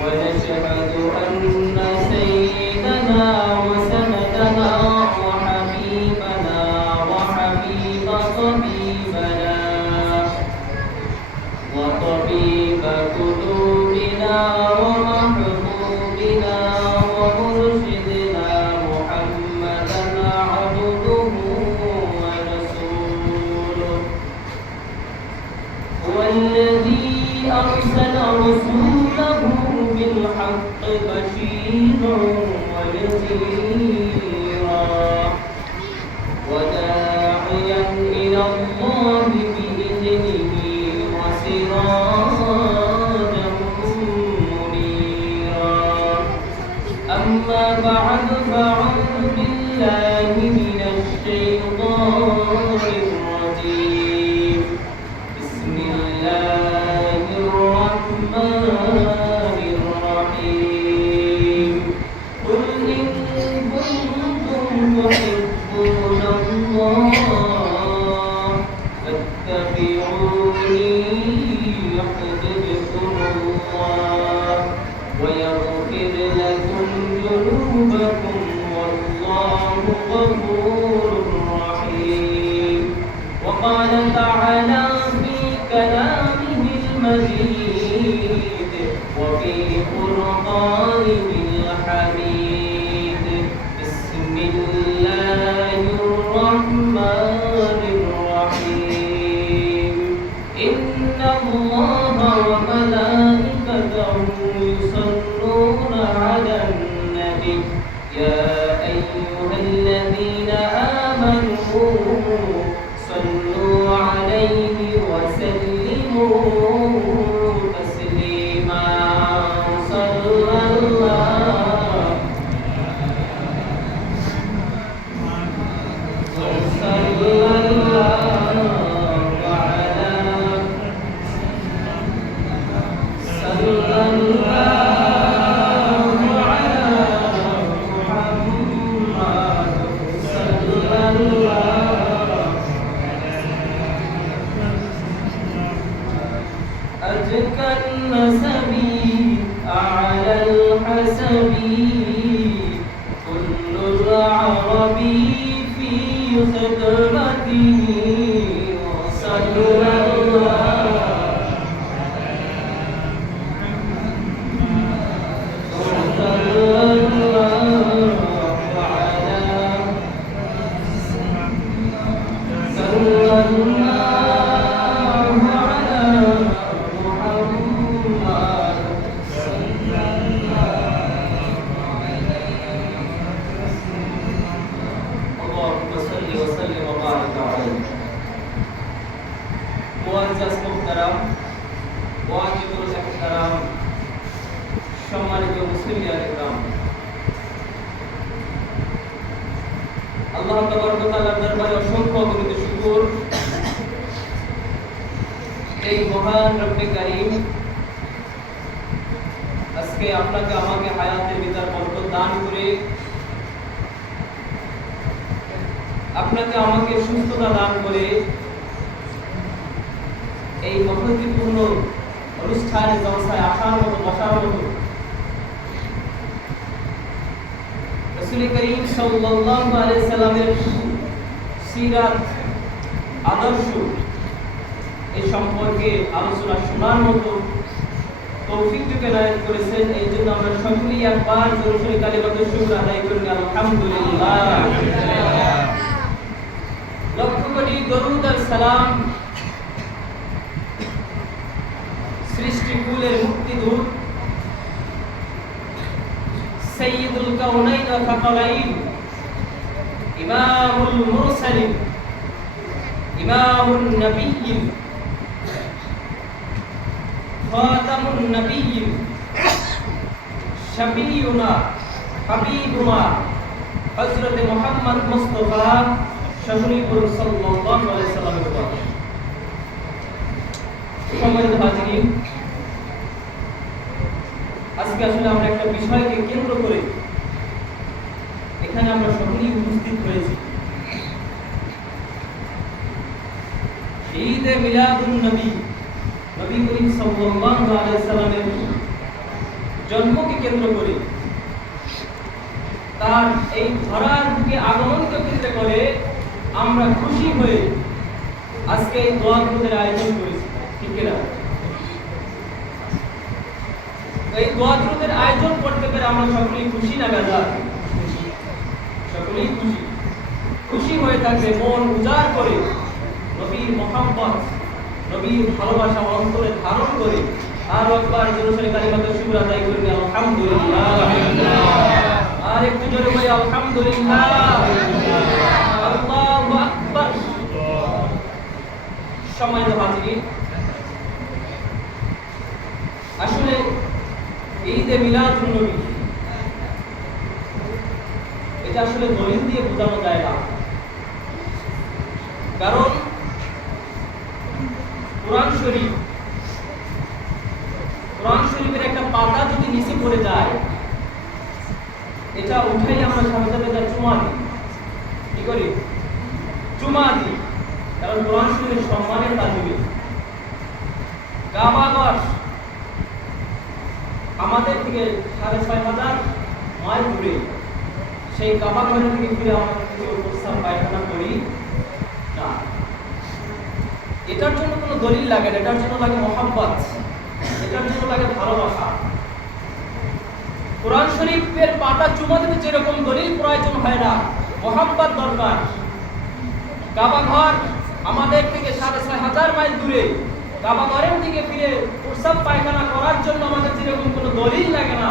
ونشهد أن سيدنا وسندنا وحبيبنا وحبيب طبيبنا وطبيب قلوبنا ومحبوبنا ومرشدنا محمدا عبده ورسوله هو الذي أرسل رسوله بالحق بشيرا ونذيرا وداعيا إلى الله بإذنه وسراجا منيرا أما بعد فأعوذ بالله من الشيطان الرجيم بسم الله الرحمن الرحيم قل إن كنتم تحبون الله فاتبعوني يحببكم الله ويغفر لكم ذنوبكم والله غفور رحيم وقال تعالى في كلامه المجيد وفي قرآنه الحميد بسم الله الرحمن الرحيم إن الله وملائكته يصلون على النبي يا أيها الذين آمنوا صلوا عليه وسلموا تسليما صلى الله أزكى النسب أعلى الحسب كل العرب في خدمته وصلى সম্মানিত মুসলিম আল্লাহ তাবারক ওয়া তাআলার দরবারে অসংখ্য অগণিত শুকর এই মহান রব্বে কারীম আজকে আপনাকে আমাকে হায়াতের ভিতর বরকত দান করে আপনাকে আমাকে সুস্থতা দান করে এই মহত্বপূর্ণ অনুষ্ঠানে জলসায় আসার মতো বসার মতো রাসূল করিম সাল্লাল্লাহু আলাইহি সাল্লামের সিরাত আদর্শ এই সম্পর্কে আলোচনা শোনার মতো তৌফিক এনায়েত করেছেন। এই জন্য আমরা সকলেই একবার জোরে কালিমাতুশ শুকর আদায় করি আলহামদুলিল্লাহ। লক্ষ কোটি দরুদ আর সালাম সৃষ্টি কুলের মুক্তিদূত সাইয়্যিদুল কাউনাইন ওয়া ফাকালাইন ইমামুল মুরসালিন ইমামুন নবিয়্যিন খাতামুন নবিয়্যিন শাফিউনা হাবিবুনা হযরত মুহাম্মদ মুস্তাফা শফিউর সাল্লাল্লাহু আলাইহি সাল্লামের উপর সম্মানিত হাজিরিন, আজকে আসলে আমরা একটা বিষয়কে কেন্দ্র করে এখানে আমরা সকলেই উপস্থিত হয়েছি। ঈদে মিলাদুন নবী, নবী করিম সাল্লাল্লাহু আলাইহি সাল্লামের জন্মকে কেন্দ্র করে, তার এই ধরার বুকে আগমনকে কেন্দ্র করে আমরা খুশি হয়ে আজকে এই দোয়া দুরুদের আয়োজন করেছি, ঠিক কিনা? এই দোয়া দুরুদের আয়োজন করতে পেরে আমরা সকলেই খুশি না বেজার? সকলেই খুশি। খুশি হয়ে থাকবে মন উজাড় করে, নবীর মহব্বত, নবীর ভালোবাসা অন্তরে ধারণ করে আর একবার জোরে কালিমাতুশ শুকর আদায় করবে আলহামদুলিল্লাহ। আর একটু জোরে বলি আলহামদুলিল্লাহ। আল্লাহু আকবার। সম্মানিত হাজিরিন, আসলে ঈদে মিলাদুন নবী এটা আসলে দলিল দিয়ে বোঝানো যায় না, কারণ কোরআন শরীফের একটা পাতা যদি নিচে পড়ে যায়, এটা উঠাই আমরা সাথে সাথে চুমা দিই। কি করি? চুমা দিই, কারণ কোরআন শরীফের সম্মানের তাজবি। কাবাগর আমাদের থেকে ৬,৫০০ মাইল দূরে, সেই কাবাগর থেকে ফিরে আমাদের থেকে প্রস্তাব পায়খানা করি না। এটার জন্য কোনো দলিল লাগে না, এটার জন্য লাগে মহব্বত, এটার জন্য লাগে ভালোবাসা। কোরআন শরীফের পাতা চুমা দিতে যেরকম দলিল প্রয়োজন হয় না, মহব্বত দরকার। কাবা ঘর আমাদের থেকে ৬,৫০০ মাইল দূরে, কাবা ঘরের দিকে ফিরে প্রস্রাব পায়খানা করার জন্য আমাদের যেরকম কোনো দলিল লাগে না,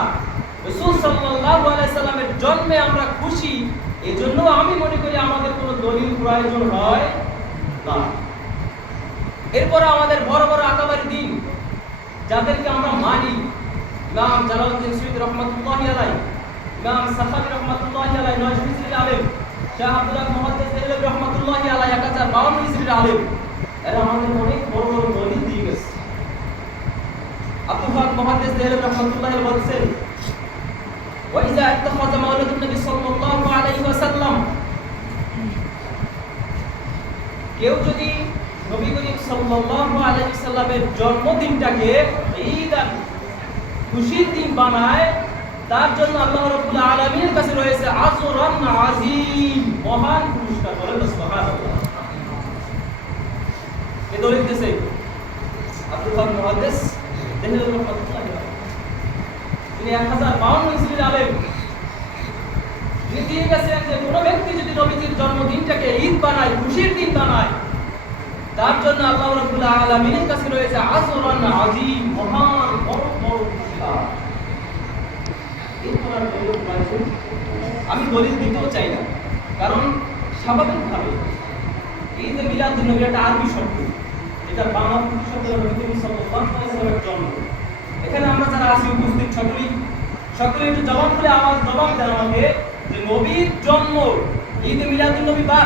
রাসূল সাল্লাল্লাহু আলাইহি সাল্লামের জন্মে আমরা খুশি, এজন্য আমি মনে করি আমাদের কোনো দলিল প্রয়োজন হয় না। এরপর আমাদের বড় বড় আকাবারি দিন যাদেরকে আমরা মানি, ইমাম জালালউদ্দিন সুয়ুতী রহমাতুল্লাহি আলাইহি, ইমাম সাখাবী রহমাতুল্লাহি আলাইহি ৯০০ হিজরির আলেম, শাহ আব্দুল্লাহ মুহাদ্দিস দেহলভী রহমাতুল্লাহি আলাইহি ১০৫২ হিজরির আলেম, এরা আমাদের অনেক বড় বড় দলিল দিয়ে গেছে। আব্দুল হক মুহাদ্দিস দেহলভী রহমাতুল্লাহি আলাইহি বলেছেন, ওয়া ইযা ইত্তাখাযা মাওলিদুন নবী সাল্লাল্লাহু আলাইহি ওয়াসাল্লাম, কেউ যদি নবী করিম সাল্লাল্লাহু আলাইহি সাল্লামের জন্মদিনটাকে ঈদান খুশির দিন বানায়, তার জন্য আল্লাহ রাব্বুল আলামিনের কাছে রয়েছে আজরান আযীম, মহান পুরস্কার। বলেন সুবহানাল্লাহ। কে দলিল দিয়েছে? আব্দুল হক মুহাদ্দিস দেহলভী রহমাতুল্লাহি আলাইহি, তিনি ১০৫২ হিজরির আলেম। তিনি দিয়ে গেছেন যে কোনো ব্যক্তি যদি নবীজির জন্মদিনটাকে ঈদ বানায়, খুশির দিন বানায়, তার জন্য আল্লাহ রাব্বুল আলামিনের কাছে রয়েছে আজরান আযীম, মহান বড় বড় পুরস্কার। আমি দলিল দিতেও চাই না, কারণ স্বাভাবিকভাবে ঈদে মিলাদুন নবী একটা আরবি শব্দ, এটা বাংলা শব্দ নবী করিম সাল্লাল্লাহু আলাইহি ওয়াসাল্লামের জন্ম। এখানে আমরা যারা আছি উপস্থিত সকলেই একটু জবাব দেন আমাকে, যে নবীর জন্ম, ঈদে মিলাদুন নবী বা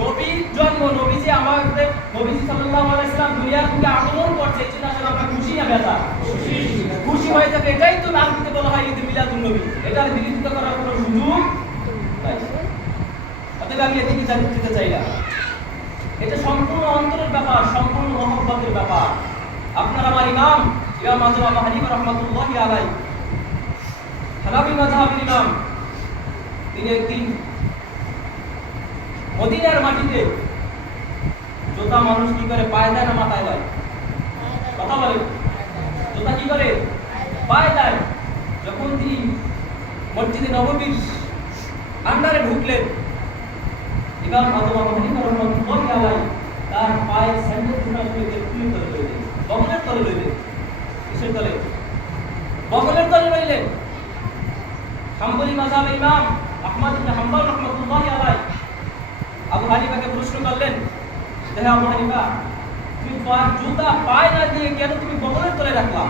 নবীর জন্ম, নবীজি আমাদের, নবীজি সাল্লাল্লাহু আলাইহি ওয়াসাল্লাম দুনিয়ার বুকে আগমন করছে, এই জন্য আসলে আমরা খুশি না বেজার? খুশি হয়ে থাকে, এটাই তো আরবিতে বলা হয় ঈদে মিলাদুন নবী। এটার বিরোধিতা করার কোনো সুযোগ নাই। অতএব আমি এদিকে যেতে চাই না। এটা সম্পূর্ণ অন্তরের ব্যাপার, সম্পূর্ণ মহব্বতের ব্যাপার। আপনার আমার ইমাম আযম আবু হানিফা রাহমাতুল্লাহি আলাইহি, হানাফি মাযহাবের ইমাম, তিনি একদিন মদিনার মাটিতে, জুতা মানুষ কি করে, পায়ে দেয় না মাথায় দেয়? কথা বলে। জুতা কি করে? পায়ে দেয়। যখন তিনি মসজিদে নববীর আন্ডারে ঢুকলেন, ইমাম আযম আবু হানিফা রাহমাতুল্লাহি আলাইহি তার পায়ের স্যান্ডেল জুতা খুলে তুলে ধরে লইলেন, বগলের তলে লইলেন। কিসের তলে? বগলের তলে লইলেন। হাম্বলি মাযহাবের ইমাম আহমদ ইবনে হাম্বল রাহমাতুল্লাহি আলাইহি আবু হানিফাকে প্রশ্ন করলেন, হে আবু হানিফা, তুমি জুতা পায়ে না দিয়ে কেন তুমি বগলের তলে রাখলা?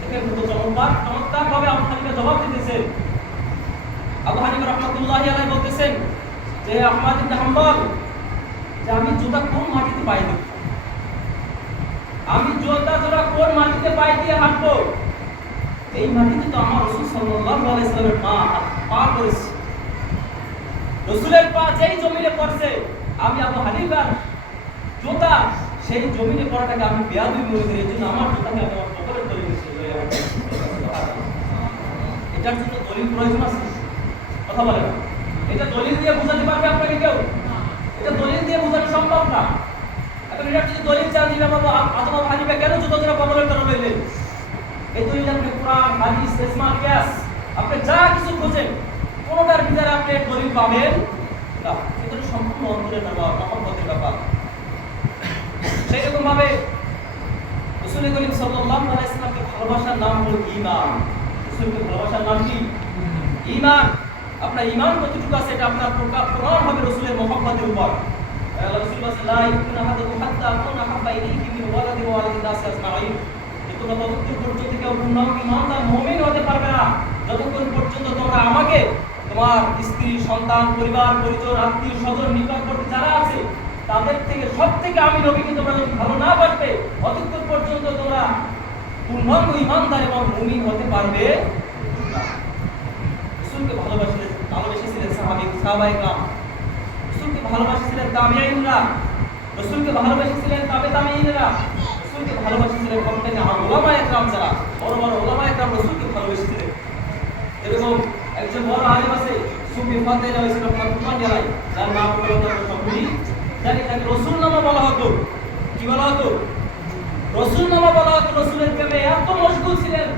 দেখেন কত চমৎকার ভাবে আবু হানিফা জবাব দিতেছেন। আবু হানিফা রাহমাতুল্লাহি আলাইহি বলতেছেন যে আহমদ ইবনে হাম্বল, যে আমি জুতা কোন মাটিতে পায়ে দেব? আমি জুতা জোড়া কোন মাটিতে পায়ে দিয়ে হাঁটবো? এই মাটিতে তো আমার রাসূল সাল্লাল্লাহু আলাইহি ওয়াসাল্লামের পা পড়েছে। রাসূলের পা যেই জমিনে পড়ছে, আমি আবু হানিফার জুতা সেই জমিনে পড়াটাকে আমি বেয়াদবি মনে করি, এজন্য আমার জুতাকে আমি আমার বগলের তলে রেখে এটার জন্য দলিল প্রয়োজন আছে? কথা বলে না। এটা দলিল দিয়ে বোঝাতে পারবে আপনাকে কেউ? এটা দলিল দিয়ে বোঝানো সম্ভব না। এখন এটা যদি দলিল চান যে বাবা আদম আবু হানিফা কেন জুতা জোড়া কবলের কারণ হইলেন, এই দলিল আপনি কোরআন হাদিস ইজমা কিয়াস আপনি যা কিছু খোঁজেন কোনটার ভিতরে আপনি দলিল পাবেন না। এটা সম্পূর্ণ অন্তরের ব্যাপার, মহব্বতের ব্যাপার। সেই রকম ভাবে রাসূল করিম সাল্লাল্লাহু আলাইহি ওয়াসাল্লামকে ভালোবাসার নাম হলো ঈমান। রাসূলকে ভালোবাসার নাম কি? ঈমান। আপনার ঈমান কতটুকু আছে এটা আপনার প্রমাণ হবে রাসূলের মহব্বতের উপর। আল্লাহ রাসূল বলেছেন লা ইয়াকুনু আহাদুকুম হাত্তা আকুনা হাব্বা ইলাইহি মিন ওয়ালাদি ওয়া ওয়ালাদিন নাস আজমাইন। তোমরা ততক্ষণ পর্যন্ত কেউ পূর্ণ ঈমানদার মুমিন হতে পারবে না যতক্ষণ পর্যন্ত তোমরা আমাকে তোমার স্ত্রী, সন্তান, পরিবার, পরিজন, আত্মীয় স্বজন, নিকটবর্তী যারা আছে তাদের থেকে সবথেকে আমি নবীকে তোমরা যদি ভালো না পারবে অতক্ষণ পর্যন্ত তোমরা পূর্ণাঙ্গ ঈমানদার এবং মুমিন হতে পারবে না। রাসূলকে ভালোবেসেছিলেন সাহাবায়ে কেরাম, রাসূলকে ভালোবেসেছিলেন তাবিঈনরা, রাসূলকে ভালোবেসেছিলেন তাবিঈনরা, রাসূলকে ভালোবেসেছিলেন প্রত্যেকটা উলামায়ে কেরাম যারা বড় বড় উলামায়ে কেরাম রাসূলকে ভালোবেসেছিলেন। এরকম একজন বড় আলেম আছে সুফি ফাতেহ হয়েছিল ফাতেমা জেলায়, যার নাম হলো সকলেই জানি, তাকে রাসূল নামা বলা হতো। কি বলা হতো? রাসূল নামা বলা হতো। রাসূলের প্রেমে এত মশগুল ছিলেন,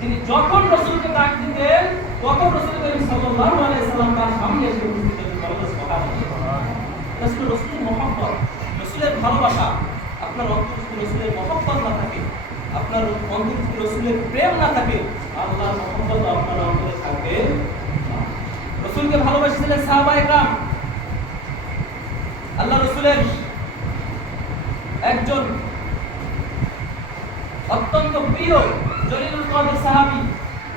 তিনি যখন রাসূলকে ডাক দিতেন তখন রাসূল করিম সাল্লাল্লাহু আলাইহি ওয়াসাল্লাম তার সামনে এসে উপস্থিত হতেন। সুবহানাল্লাহ। রাসূলের মহব্বত, রাসূলের ভালোবাসা। আপনার অন্তরে যদি রাসূলের মহব্বত না থাকে, আপনার অন্তরে যদি রাসূলের প্রেম না থাকে, আল্লাহর মহব্বত আপনার অন্তরে থাকবে না। রাসূলকে ভালোবেসেছিলেন সাহাবায়ে কেরাম। আল্লাহ রাসূলের একজন অত্যন্ত প্রিয় জলিলুল কদর সাহাবী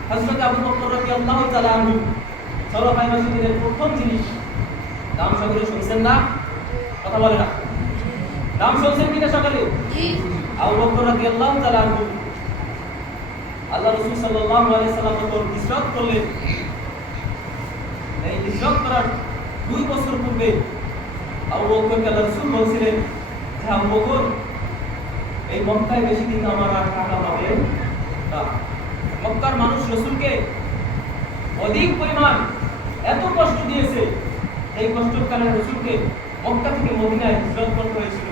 হযরত আবু বকর রাদিয়াল্লাহু তাআলা আনহু, খোলাফায়ে রাশিদিনের প্রথম যিনি। নাম সকলে শুনছেন না? কথা বলে না। নাম শুনছেন কিনা সকলে? জি। আবু বকর রাদিয়াল্লাহু তাআলা আনহু। আল্লাহ রাসূল সাল্লাল্লাহু আলাইহি সাল্লাম যখন হিজরত করলেন, এই হিজরত করার 2 বছর পূর্বে আবু বকরকে আল্লাহ রাসূল বলেছিলেন যে আবু বকর, এই মক্কায় বেশি দিন আমার আর থাকা হবে না। মক্কার মানুষ রাসূলকে অধিক পরিমাণ এত কষ্ট দিয়েছে, এই কষ্টের কারণে রাসূলকে মক্কা থেকে মদিনায় হিজরত করতে হয়েছিল।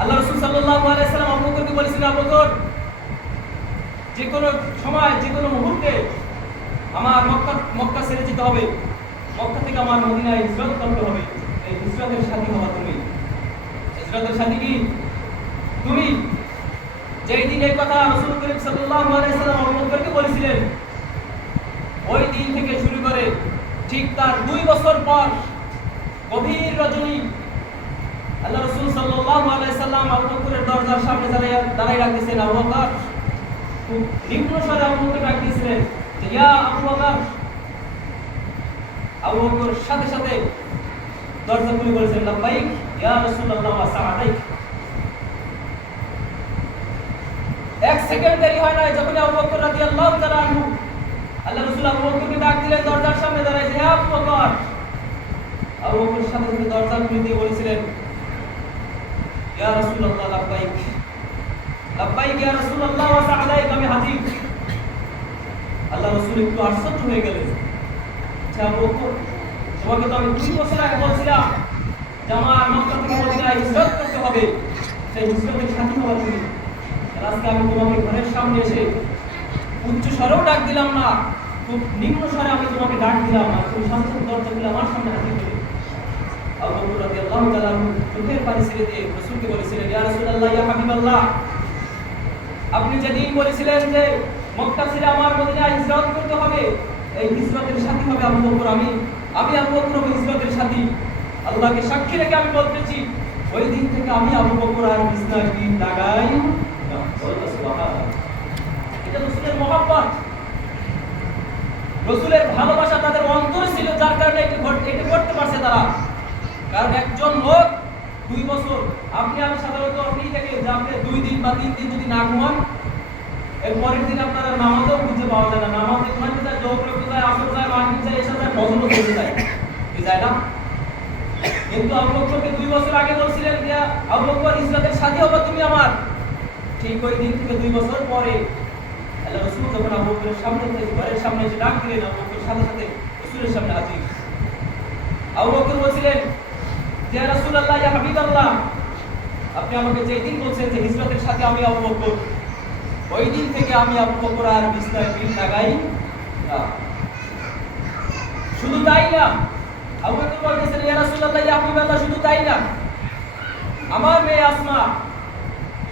আল্লাহ রাসূল সাল্লাল্লাহু আলাইহি সাল্লাম আবু বকরকে বলেছিলেন, আবু বকর, যে কোনো সময় যে কোনো মুহূর্তে আমার মক্কা ছেড়ে যেতে হবে, মক্কা থেকে আমার মদিনায় হিজরত করতে হবে। এই হিজরতের সাথী হওয়া তুমি। হিজরতের সাথী কি? তুমি। যেই দিন এই কথা রাসূল করিম সাল্লাল্লাহু আলাইহি সাল্লাম আবু বকরকে বলেছিলেন, ওই দিন থেকে শুরু করে ঠিক তার 2 বছর পর গভীর রজনী আল্লাহ রাসূল সাল্লাল্লাহু আলাইহি সাল্লাম আবু বকরের দরজার সামনে দাঁড়ায় রাখতেছেন। আবু বকর খুব নিম্ন স্বরে আবু বকর ডাকতেছিলেন যে ইয়া আবু বকর। আবু বকর সাথে সাথে দরজা খুলে বলেছেন, লাব্বাইক ইয়া রাসূলুল্লাহ ওয়া সাআদাইক। 1 সেকেন্ড দেরি হয় না, যখন আবু বকর রাদিয়াল্লাহু তাআলা আনহু আল্লাহ রাসূল আবু বকরকে ডাক দিলেন, দরজার সামনে দাঁড়ায় যে আবু বকর। আবু বকর সাথে সাথে দরজা খুলে দিয়ে বলেছিলেন, ইয়া রাসূলুল্লাহ লাব্বাইক, লাব্বাইক ইয়া রাসূলুল্লাহ ওয়া সাআদাইক, আমি হাজির। আল্লাহ রাসূল একটু আশ্চর্য হয়ে গেলেন। আচ্ছা আবু বকর, তোমাকে তো আমি 2 বছর আগে বলছিলাম যে আমার মক্কা থেকে মদিনায় হিজরত করতে হবে, সেই হিজরতের সাথী হওয়া তুমি। আজকে আমি তোমাকে ঘরের সামনে এসে উচ্চ স্বরেও ডাক দিলাম না, খুব নিম্ন স্বরে আমি তোমাকে ডাক দিলাম, আর তুমি সাথে সাথে দরজা খুলে আমার সামনে হাজির হলে। আবু বকর রাদিয়াল্লাহু তাআলা চোখের পানি ছেড়ে দিয়ে রাসূলকে বলেছিলেন, ইয়া রাসূলুল্লাহ, ইয়া হাবিবাল্লাহ, আপনি যেদিন বলেছিলেন যে মক্কা ছেড়ে আমার মদিনায় হিজরত করতে হবে, এই হিজরতের সাথী হবে আবু বকর। আমি আবু বকর হিজরতের সাথী। আল্লাহকে সাক্ষী রেখে আমি বলতেছি, ওই দিন থেকে আমি আবু বকর আর বিছনায় পিঠ লাগাই না। সুবহানাল্লাহ। এটা রাসূলের মহব্বত, রাসূলের ভালোবাসা তাদের অন্তরে ছিল, যার কারণে এটা করতে পারছে তারা। কারণ একজন লোক 2 বছর, আপনি আমি সাধারণত আপনি দেখেন যে আপনি 2 দিন বা 3 দিন যদি না ঘুমান, এর পরের দিন আপনারা নামাজও বুঝতে পাওয়া যায় না। নামাজে ঘুমাতে যায়, জোহর পড়তে যায়, আসর যায়, মাগরিব যায়, এশা যায়, ফজরও পড়তে যায়, কি যায় না? কিন্তু আবু বকরকে 2 বছর আগে বলছিলেন যে আবু বকর, হিজরতের সাথী হবে তুমি আমার। ঠিক ওই দিন থেকে 2 বছর পরে আল্লাহ রাসূল যখন আবু বকরের সামনে থেকে ঘরের সামনে এসে ডাক দিলেন, আবু বকর সাথে সাথে রাসূলের সামনে হাজির। আবু বকর বলছিলেন যে ইয়া রাসূলুল্লাহ, ইয়া হাবিবাল্লাহ, আপনি আমাকে যেই দিন বলছেন যে হিজরতের সাথে আমি আবু বকর, ওই দিন থেকে আমি আবু বকর আর বিছনায় পিঠ লাগাই না। শুধু তাই না, আবু বকর বলতেছেন ইয়া রাসূলুল্লাহ, ইয়া হাবিবাল্লাহ, শুধু তাই না, আমার মেয়ে আসমা,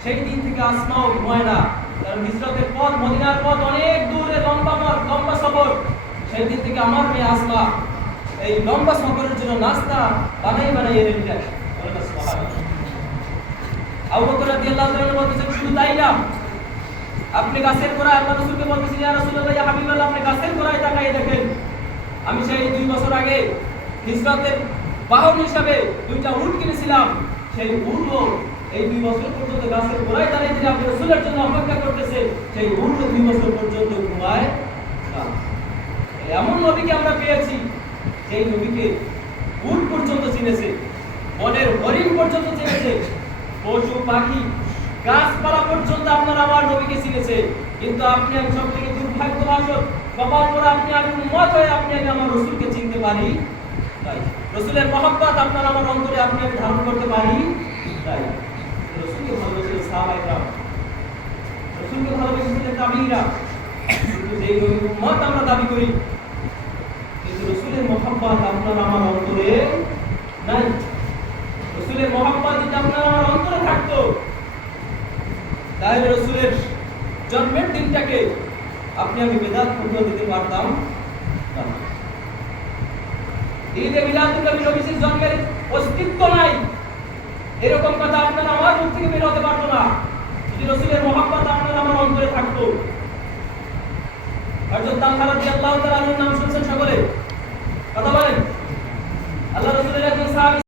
সেই দিন থেকে আসমাও ঘুমায় না। কারণ হিজরতের পথ, মদিনার পথ অনেক দূরে, লম্বা সফর। সেই দিন থেকে আমার মেয়ে আসমা এই লম্বা সফরের জন্য নাস্তা বানাই রেডি রাখে। আবু বকর রাদিয়াল্লাহু তাআলা বলতেছেন শুধু তাই না, আপনি গাছের গোড়ায় আল্লাহ রাসূলকে বলতেছেন ইয়া রাসূলুল্লাহ, ইয়া হাবিবাল্লাহ, আপনি গাছের গোড়ায় তাকায় দেখেন, আমি সেই 2 বছর আগে হিজরতের বাহন হিসাবে 2টা উট কিনেছিলাম। সেই উটও এই 2 বছর পর্যন্ত গাছের গোড়ায় দাঁড়িয়ে যে আপনি রাসূলের জন্য অপেক্ষা করতেছে, সেই উটও 2 বছর পর্যন্ত ঘুমায় না। এমন নবীকে আমরা পেয়েছি, যেই নবীকে উট পর্যন্ত চিনেছে, বনের হরিণ পর্যন্ত চিনেছে, পশু পাখি গাছপালা পর্যন্ত আপনার আমার নবীকে চিনেছে। কিন্তু আপনি আমি সব থেকে দুর্ভাগ্যবশত কপাল পরে আপনি আমি উম্মত হয়ে আপনি আমি আমার রাসূলকে চিনতে পারি তাই, রাসূলের মহব্বত আপনার আমার অন্তরে আপনি আমি ধারণ করতে পারি তাই। রাসূলকে ভালোবেসেছিলেন সাহাবায়ে কেরাম, রাসূলকে ভালোবেসেছিলেন তাবিঈরা। কিন্তু যেই নবীর উম্মত আমরা দাবি করি, কিন্তু রাসূলের মহব্বত আপনার আমার অন্তরে নাই। রাসূলের মহব্বত যদি আপনার আমার অন্তরে থাকতো, তাহলে রাসূলের জন্মের দিনটাকে আপনি আমি বেদাত পূর্ণ দিতে পারতাম না। ঈদে মিলাদুন নবী, নবীর জন্মের অস্তিত্ব নাই, এরকম কথা আপনার আমার মুখ থেকে বের হতে পারতো না যদি রাসূলের মহব্বত আপনার আমার অন্তরে থাকতো। হযরত তালহা রাদিয়াল্লাহু তাআলা আনহুর নাম শুনছেন সকলে?